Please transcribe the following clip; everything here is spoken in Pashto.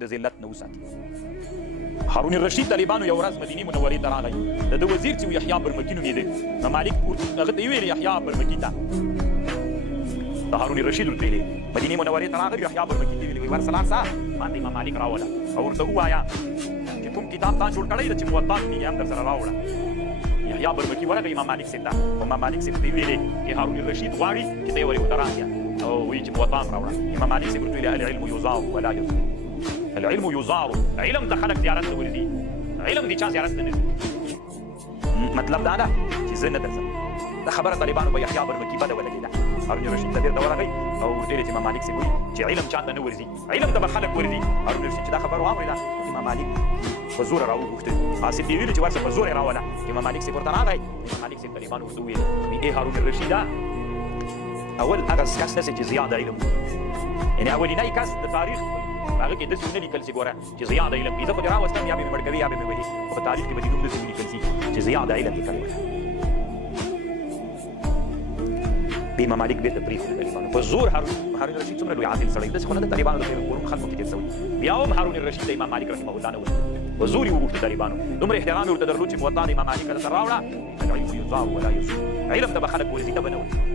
د ذلت نه وساتي. هارون الرشید طالبانو یو ورځ مدینې منورې ته راغی. د ده وزیر چې و یحیی برمکي نومېده. ممالک هغه ته یې ویل یحیی برمکي ته د هارون الرشید ورته ویلې مدینې منورې ته راغلی یحیی برمکي ته ویلې ورسه لاړ شه ما ته امام مالک راوله او ورته ووایه چې کوم کتاب تا جوړ کړی ده چې موطا نومېږي هم در سره راوړه. یحیی برمکي ورغی امام مالک صاحب ته او امام مالک صاحب ته یې ویلې چې هارون الرشید غواړي چې ته یې ورې ورته راسې او وایي چې موطا هم راوړه. امام مالک صاحب ورته ویلې العلم یزار ولا یزور. العلم یزار، علم ته خلک زیارت ته ورځي، علم د چا زیارت ته نه ځي. مطلب دا ده چې زه نه درځم. دا خبره طالبانو په یحیی برمکي بده ولګېده. هارون الرشید ته بېرته ورغی او ورته ویلې چې امام مالک صاحب وایي چې علم چا ته نه ورځي، علم ته به خلک ورځي. هارون الرشید چې دا خبره واورېده امام مالک په زوره راوغوښته. حاصل دې ویلي چې ورشه په زور یې راوله. امام مالک صاحب ورته راغی. امام مالک صاحب طالبانو ورته وویل ای هارون الرشیده اول هغه کس داسې چې زیاده علم یعنې اولینی کس د تاریخ هغه کې داسې ونه لیکل چې ګوره چې زیاده علم کړي. زه خو دې راوستم یا به مې مړ کوي یا به مې وهي، خو په تاریخ کې به دې نوم داسې ولیکل شي چې زیاده علم یې کړی. بیا امام مالک بېرته پرېښود طالبانو په زور. هارون الرشید څومره لوی عادل سړی داسې خو نه د طالبانو د قرون خلکو کې تېر شوی. بیا هم هارون الرشید د امام مالک رحمه الله نه ولیدل، په زور یې وغوښته طالبانو. دومره احترام یې ورته درلود چې موطا د امام مالک سره راوړه. العلم یزار ولا یزور، علم ته به خلک ورځي ته به نه ورځي.